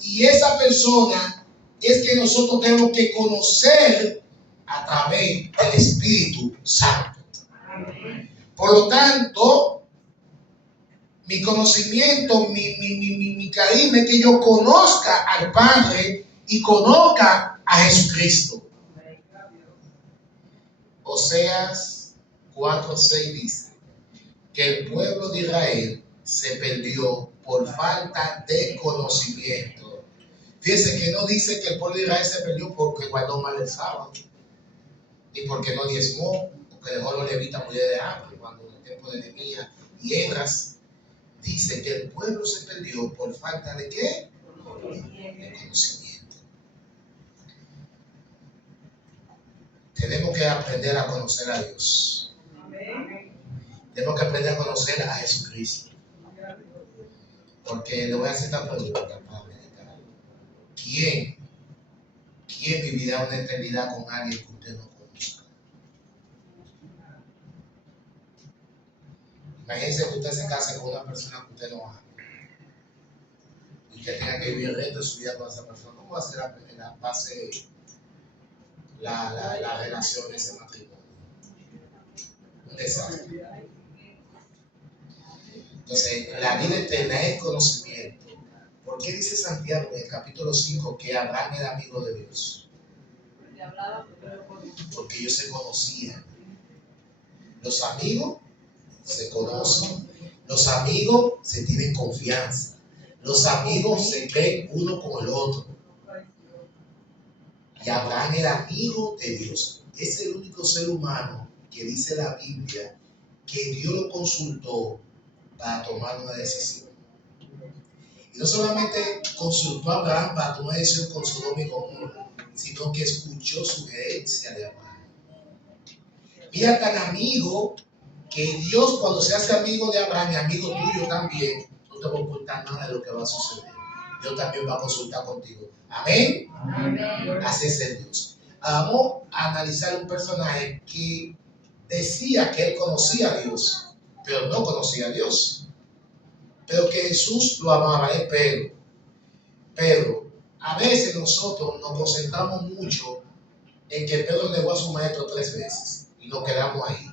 Y esa persona es que nosotros tenemos que conocer a través del Espíritu Santo. Por lo tanto, mi conocimiento, mi carisma es que yo conozca al Padre y conozca a Jesucristo. Oseas 4:6 dice que el pueblo de Israel se perdió por falta de conocimiento. Fíjense que no dice que el pueblo de Israel se perdió porque guardó mal el sábado, ni porque no diezmó, o que dejó a los levitas morir de hambre cuando en el tiempo de Nehemías y Esdras. Dice que el pueblo se perdió por falta de ¿qué? De conocimiento. Tenemos que aprender a conocer a Dios. Tenemos que aprender a conocer a Jesucristo. Porque le voy a hacer esta pregunta, Padre. ¿Quién vivirá una eternidad con alguien que usted no conozca? Imagínese que usted se case con una persona que usted no ama y que tenga que vivir el resto de su vida con esa persona. ¿Cómo va a ser la relación de ese matrimonio? Un desastre. Entonces, la vida eterna es conocimiento. ¿Por qué dice Santiago en el capítulo 5 que Abraham era amigo de Dios? Porque ellos se conocían. Los amigos se conocen. Los amigos se tienen confianza. Los amigos se creen uno con el otro. Y Abraham era amigo de Dios. Es el único ser humano que dice la Biblia que Dios lo consultó para tomar una decisión. Y no solamente consultó a Abraham para tomar una decisión con Sodoma y Gomorra, sino que escuchó sugerencia de Abraham. Mira, tan amigo que Dios, cuando se hace amigo de Abraham y amigo tuyo también, no te va a ocultar nada de lo que va a suceder. Dios también va a consultar contigo. Amén. Amén. Así es el Dios. Vamos a analizar un personaje que decía que él conocía a Dios, pero no conocía a Dios. Pero que Jesús lo amaba, es Pedro. Pedro, a veces nosotros nos concentramos mucho en que Pedro negó a su maestro 3 veces y nos quedamos ahí.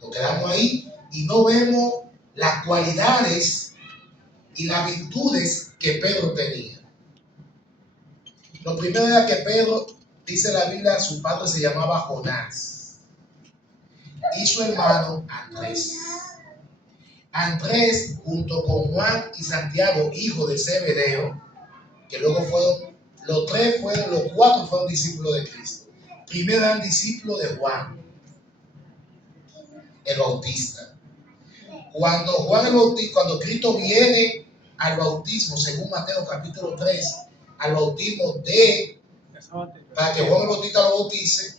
Nos quedamos ahí y no vemos las cualidades y las virtudes que Pedro tenía. Lo primero era que Pedro, dice la Biblia, su padre se llamaba Jonás y su hermano Andrés. Andrés, junto con Juan y Santiago, hijo de Zebedeo, que luego fueron, los 4 fueron discípulos de Cristo. Primero eran discípulos de Juan, el Bautista. Cuando Cristo viene al bautismo, según Mateo capítulo 3, al bautismo para que Juan el Bautista lo bautice,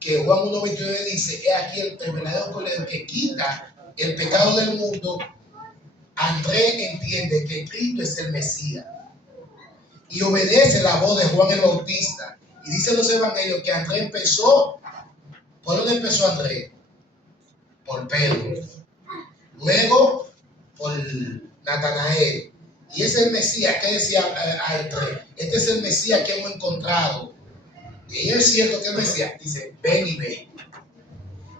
que Juan 1:29 dice, he aquí el verdadero cordero que quita el pecado del mundo. Andrés entiende que Cristo es el Mesías y obedece la voz de Juan el Bautista. Y dicen los evangelios que Andrés empezó. ¿Por dónde empezó Andrés? Por Pedro. Luego por Natanael. Y ese es el Mesías. ¿Qué decía a Andrés? Este es el Mesías que hemos encontrado. Y es cierto que el Mesías dice, ven y ve.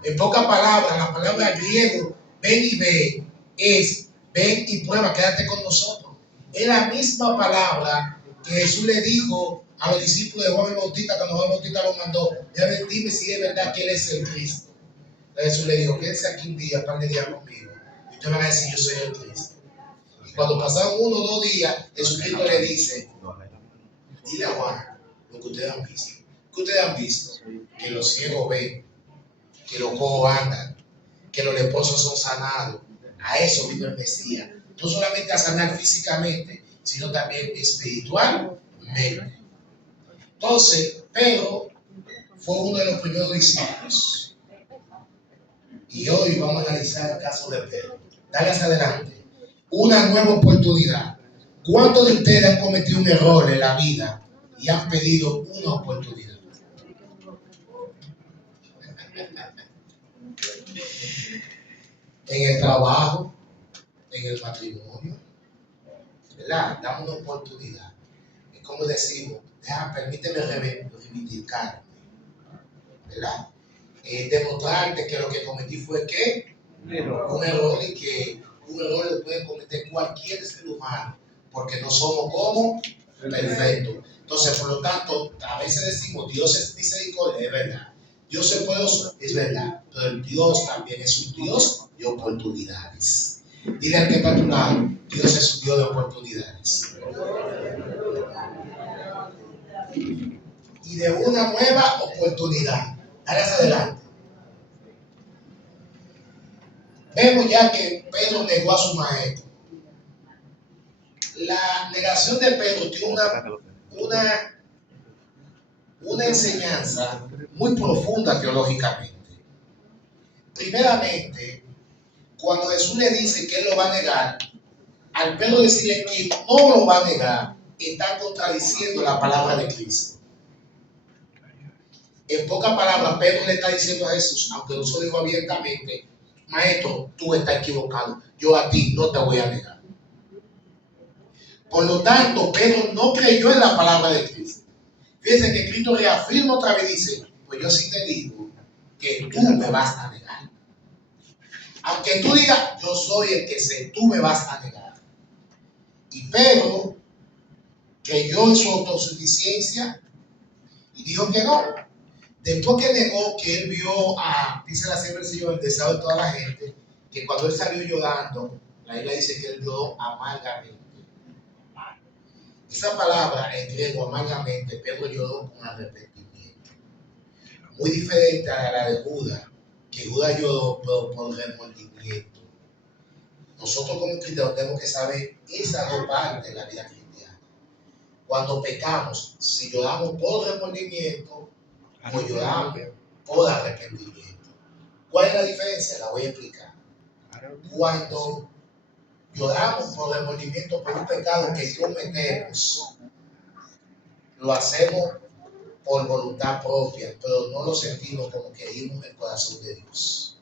En pocas palabras, la palabra griego, ven y ve, es ven y prueba, quédate con nosotros. Es la misma palabra que Jesús le dijo a los discípulos de Juan el Bautista cuando Juan el Bautista lo mandó. Dime si es verdad que él es el Cristo. Jesús le dijo, quédense aquí un día, par de días conmigo. Y ustedes van a decir, yo soy el Cristo. Y cuando pasaron 1 o 2 días, Jesucristo le dice, dile a Juan lo que ustedes han visto. ¿Qué ustedes han visto? Que los ciegos ven, que los cojos andan, que los leprosos son sanados. A eso vino el Mesías. No solamente a sanar físicamente, sino también espiritualmente. Entonces, Pedro fue uno de los primeros discípulos. Y hoy vamos a analizar el caso de Pedro. Dale hacia adelante. Una nueva oportunidad. ¿Cuántos de ustedes han cometido un error en la vida y han pedido una oportunidad? En el trabajo, en el matrimonio, ¿verdad? Dame una oportunidad. Es como decimos, permíteme reivindicarme, ¿verdad? Demostrarte que lo que cometí fue ¿qué? Un error, y que un error lo puede cometer cualquier ser humano, porque no somos como perfectos. Entonces, por lo tanto, a veces decimos, Dios es misericordia, es verdad. Dios es poderoso, es verdad. Pero el Dios también es un Dios de oportunidades. Dile al que está a tu lado, Dios es un Dios de oportunidades. Y de una nueva oportunidad. Dale hacia adelante. Vemos ya que Pedro negó a su maestro. La negación de Pedro tiene una enseñanza muy profunda teológicamente. Primeramente, cuando Jesús le dice que él lo va a negar, al Pedro decirle que no lo va a negar, está contradiciendo la palabra de Cristo. En pocas palabras, Pedro le está diciendo a Jesús, aunque no se lo dijo abiertamente, maestro, tú estás equivocado, yo a ti no te voy a negar. Por lo tanto, Pedro no creyó en la palabra de Cristo. Fíjense que Cristo reafirma otra vez y dice, pues yo sí te digo que tú me vas a negar. Aunque tú digas, yo soy el que sé, tú me vas a negar. Y Pedro creyó en su autosuficiencia y dijo que no. Después que negó, que él vio dice la siempre el Señor, el deseo de toda la gente, que cuando él salió llorando, la Biblia dice que él lloró amargamente. Esa palabra en griego, amargamente, Pedro lloró con arrepentimiento. Muy diferente a la de Judas, que Judas lloró por remordimiento. Nosotros como cristianos tenemos que saber esas dos partes de la vida cristiana. Cuando pecamos, si lloramos por remordimiento o lloramos por arrepentimiento. ¿Cuál es la diferencia? La voy a explicar. Cuando lloramos por remordimiento por un pecado que cometemos, lo hacemos por voluntad propia, pero no lo sentimos como que herimos el corazón de Dios.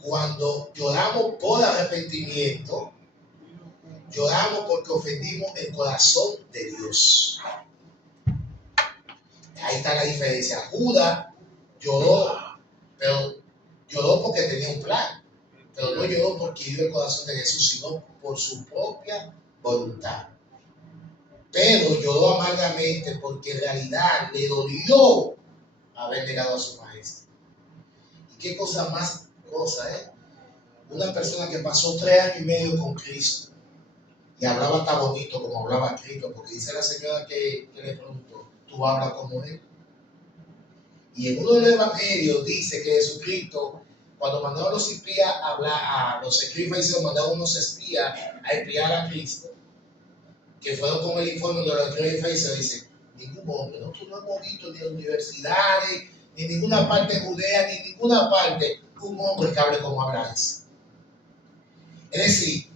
Cuando lloramos por arrepentimiento, lloramos porque ofendimos el corazón de Dios. Ahí está la diferencia. Judas lloró, pero lloró porque tenía un plan, pero no lloró porque hirió el corazón de Jesús, sino por su propia voluntad. Pedro lloró amargamente porque en realidad le dolió haber negado a su maestro. ¿Y qué cosa más Una persona que pasó 3 años y medio con Cristo y hablaba tan bonito como hablaba Cristo, porque dice la señora que le preguntó, ¿tú hablas como él? Y en uno de los evangelios dice que Jesucristo, cuando mandaba a los espías a hablar, a los escribas, mandaba unos espías a espiar a Cristo, que fueron con el informe de los escribas, dice, ningún hombre, nosotros no hemos visto ni en universidades, ni en ninguna parte judea, ni en ninguna parte, un hombre que hable como habla ese. Es decir,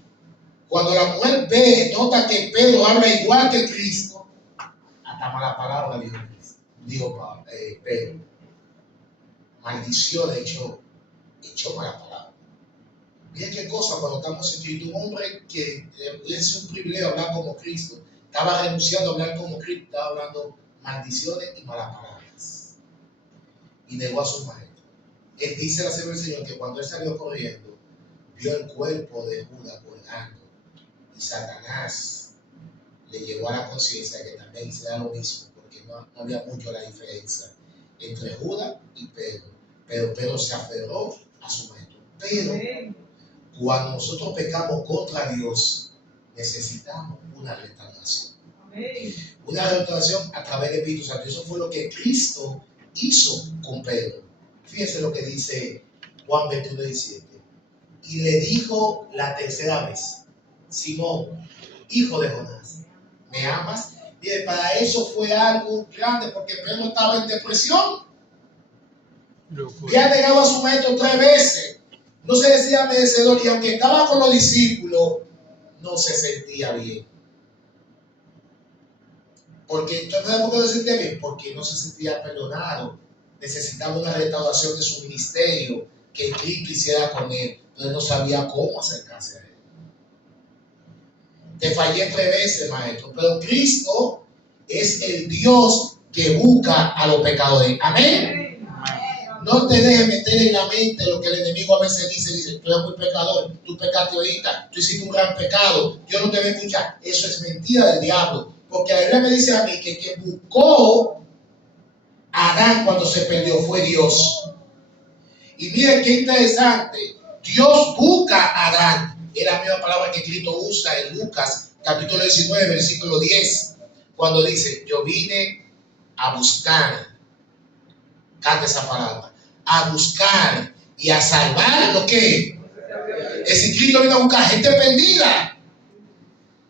cuando la mujer nota que Pedro habla igual que Cristo, hasta mala palabra dijo Pedro. Maldición echó mala palabra. Miren qué cosa cuando estamos escritos, un hombre que es un privilegio hablar como Cristo, estaba renunciando a hablar como Cristo, estaba hablando maldiciones y malas palabras. Y negó a su maestro. Él dice la Señora del Señor que cuando él salió corriendo, vio el cuerpo de Judas colgando. Y Satanás le llevó a la conciencia que también hiciera lo mismo, porque no había mucho la diferencia entre Judas y Pedro. Pero Pedro se aferró a su maestro. Pero cuando nosotros pecamos contra Dios, necesitamos una restauración. Una restauración a través del Espíritu Santo. Eso fue lo que Cristo hizo con Pedro. Fíjense lo que dice Juan 21:17. Y le dijo la tercera vez, Simón, hijo de Jonás, ¿me amas? Y para eso fue algo grande, porque Pedro estaba en depresión. Había negado a su maestro 3 veces. No se decía merecedor, y aunque estaba con los discípulos, no se sentía bien. Porque entonces, ¿por qué no se sentía bien? Porque no se sentía perdonado. Necesitaba una restauración de su ministerio, que Cristo hiciera con él. Entonces no sabía cómo acercarse a él. Te fallé 3 veces, maestro. Pero Cristo es el Dios que busca a los pecadores. Amén. No te dejes meter en la mente lo que el enemigo a veces dice, tú eres muy pecador, tú pecaste ahorita, tú hiciste un gran pecado, Dios no te va a escuchar. Eso es mentira del diablo. Porque la Biblia me dice a mí que quien buscó a Adán cuando se perdió fue Dios. Y miren qué interesante. Dios busca a Adán. Es la misma palabra que Cristo usa en Lucas, capítulo 19, versículo 10. Cuando dice, yo vine a buscar. Canta esa palabra. A buscar y a salvar lo que es decir, Cristo vino a buscar gente perdida.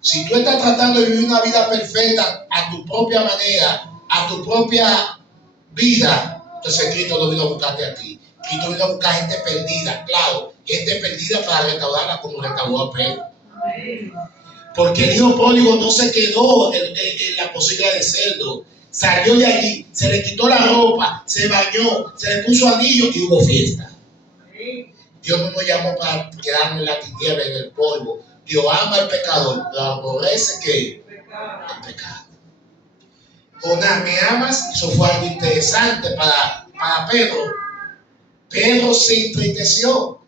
Si tú estás tratando de vivir una vida perfecta a tu propia manera, a tu propia vida, entonces Cristo no vino a buscarte a ti. Cristo vino a buscar gente perdida, claro, gente perdida para recaudarla como recaudó a Pedro. Porque el hijo pródigo no se quedó en la pocilga de cerdo. Salió de allí, se le quitó la ropa, se bañó, se le puso anillo y hubo fiesta. Dios no nos llamó para quedarnos en la tiniebla, en el polvo. Dios ama al pecador, pero aborrece que el pecado. Jonás, ¿me amas? Eso fue algo interesante para Pedro. Pedro se entristeció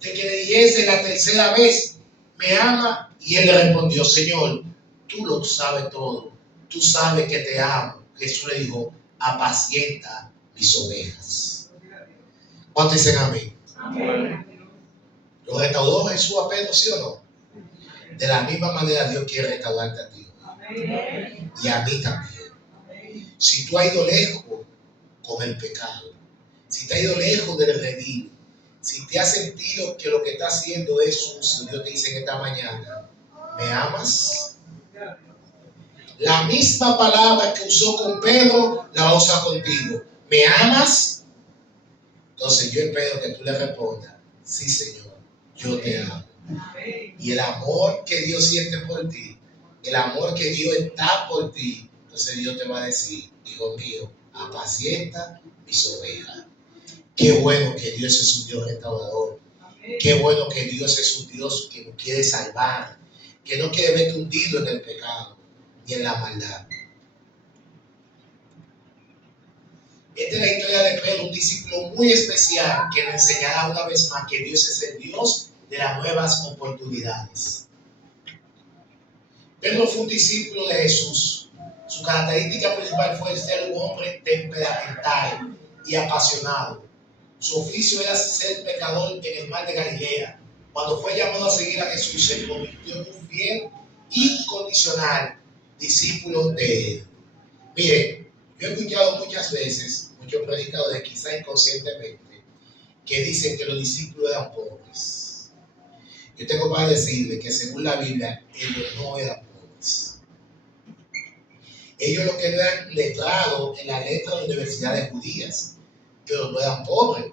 de que le dijese la tercera vez, ¿me ama? Y él le respondió, Señor, tú lo sabes todo. Tú sabes que te amo. Jesús le dijo, apacienta mis ovejas. ¿Cuántos dicen amén? Amén. ¿Lo restauró Jesús a Pedro, sí o no? De la misma manera Dios quiere restaurarte a ti. Amén. Y a mí también. Amén. Si tú has ido lejos con el pecado, si te has ido lejos del redil, si te has sentido que lo que estás haciendo es sucio, Dios te dice en esta mañana, ¿me amas? La misma palabra que usó con Pedro, la va a usar contigo. ¿Me amas? Entonces yo espero que tú le respondas, sí, Señor, yo te amo. Y el amor que Dios siente por ti, el amor que Dios está por ti, entonces Dios te va a decir, hijo mío, apacienta mis ovejas. Qué bueno que Dios es un Dios restaurador. Qué bueno que Dios es un Dios que nos quiere salvar, que no quiere verte hundido en el pecado ni en la maldad. Esta es la historia de Pedro, un discípulo muy especial que nos enseñará una vez más que Dios es el Dios de las nuevas oportunidades. Pedro fue un discípulo de Jesús. Su característica principal fue ser un hombre temperamental y apasionado. Su oficio era ser pecador en el mar de Galilea. Cuando fue llamado a seguir a Jesús, se convirtió en un fiel y incondicional discípulo de él. Miren, yo he escuchado muchas veces, muchos predicadores, quizá inconscientemente, que dicen que los discípulos eran pobres. Yo tengo para decirle que según la Biblia, ellos no eran pobres. Ellos lo que eran letrados en la letra de las universidades judías, pero no eran pobres.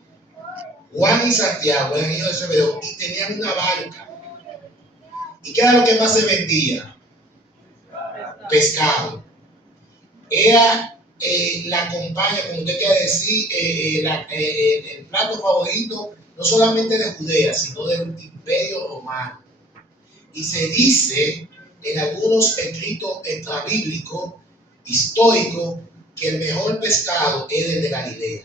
Juan y Santiago eran hijos de Zebedeo y tenían una barca. ¿Y qué era lo que más se vendía? Pescado. Era la compañía, como usted quiere decir, el plato favorito, no solamente de Judea, sino del Imperio Romano. Y se dice en algunos escritos extrabíblicos, históricos, que el mejor pescado es el de Galilea.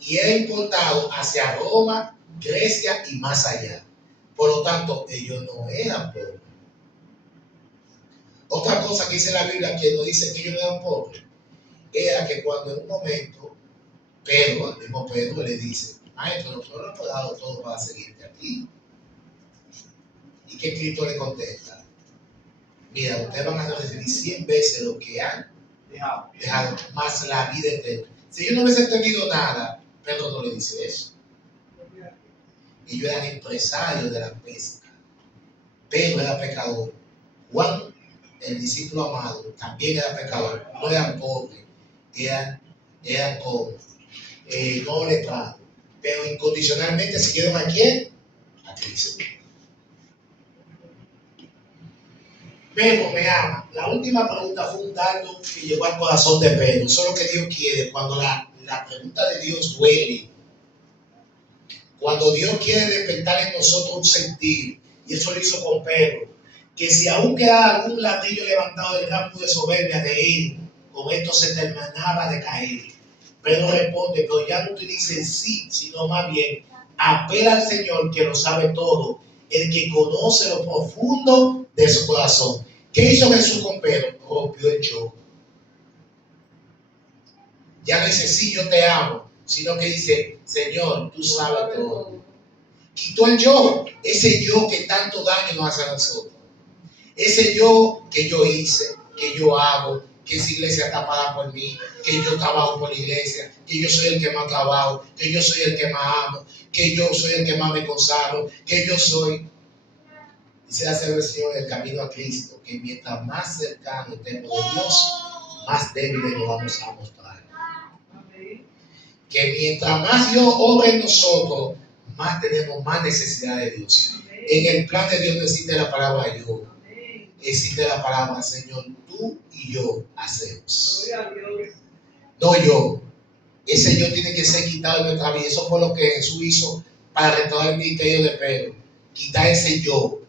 Y era importado hacia Roma, Grecia y más allá. Por lo tanto, ellos no eran pobres. Otra cosa que dice la Biblia que nos dice que ellos no eran pobres era que cuando en un momento Pedro, el mismo Pedro, le dice, maestro, nosotros no hemos dado todo para seguirte a ti. ¿Y qué Cristo le contesta? Mira, ustedes van a recibir 100 veces lo que han dejado, más la vida eterna. Si ellos no hubiesen entendido nada, Pedro no le dice eso. Ellos eran empresarios de la pesca. Pedro era pecador. Juan, el discípulo amado, también era pecador. No eran pobres, eran pobres, no letrados. Pero incondicionalmente siguieron a quién? A Cristo. Pedro me ama. La última pregunta fue un dardo que llegó al corazón de Pedro. Eso es lo que Dios quiere. Cuando la pregunta de Dios duele, Cuando Dios quiere despertar en nosotros un sentir, y eso lo hizo con Pedro, que si aún queda algún ladrillo levantado del campo de soberbia de él, con esto se terminaba de caer. Pedro responde, pero ya no utilice sí, sino más bien apela al Señor que lo sabe todo, el que conoce lo profundo de su corazón. ¿Qué hizo Jesús con Pedro? Rompió el yo. Ya no dice sí, yo te amo, sino que dice, Señor, tú sabes todo. Quitó el yo, ese yo que tanto daño nos hace a nosotros. Ese yo que yo hice, que yo hago, que esa iglesia está pagada por mí, que yo trabajo por la iglesia, que yo soy el que más trabajo, que yo soy el que más amo, que yo soy el que más me consagro, que yo soy. Dice la Señor en el camino a Cristo, que mientras más cercano estemos de Dios, más débiles nos vamos a mostrar. Que mientras más Dios obra en nosotros, más tenemos más necesidad de Dios. En el plan de Dios no existe la palabra yo. Existe la palabra, Señor, tú y yo hacemos. No yo. Ese yo tiene que ser quitado de nuestra vida. Eso fue lo que Jesús hizo para restaurar el ministerio de Pedro. Quitar ese yo.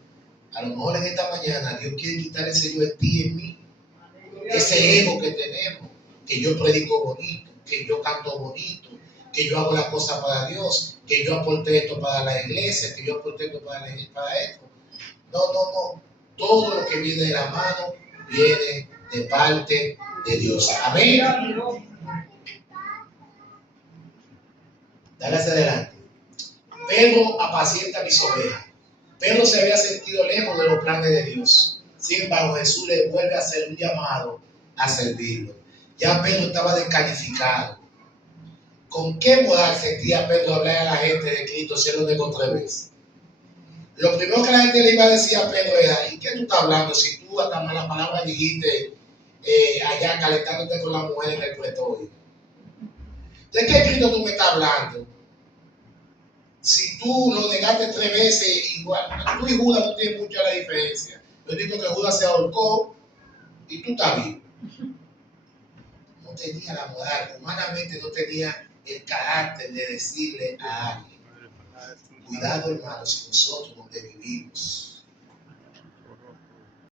A lo mejor en esta mañana Dios quiere quitar ese yo en ti y en mí. Ese ego que tenemos. Que yo predico bonito, que yo canto bonito, que yo hago las cosas para Dios, que yo aporté esto para la iglesia, que yo aporté esto para esto. No. Todo lo que viene de la mano viene de parte de Dios. Amén. Dale hacia adelante. Pedro apacienta mis ovejas. Pedro se había sentido lejos de los planes de Dios. Sin embargo, Jesús le vuelve a hacer un llamado a servirlo. Ya Pedro estaba descalificado. ¿Con qué moral sentía Pedro hablar a la gente de Cristo si él lo negó 3 veces? Lo primero que la gente le iba a decir a Pedro era, ¿y qué tú estás hablando? Si tú hasta malas palabras dijiste allá calentándote con la mujer en el pretorio. ¿De qué Cristo tú me estás hablando? Si tú lo negaste 3 veces, igual, tú y Judas no tienen mucha la diferencia. Yo digo que Judas se ahorcó y tú estás vivo. No tenía la moral, humanamente no tenía el carácter de decirle a alguien, cuidado hermano, si nosotros donde vivimos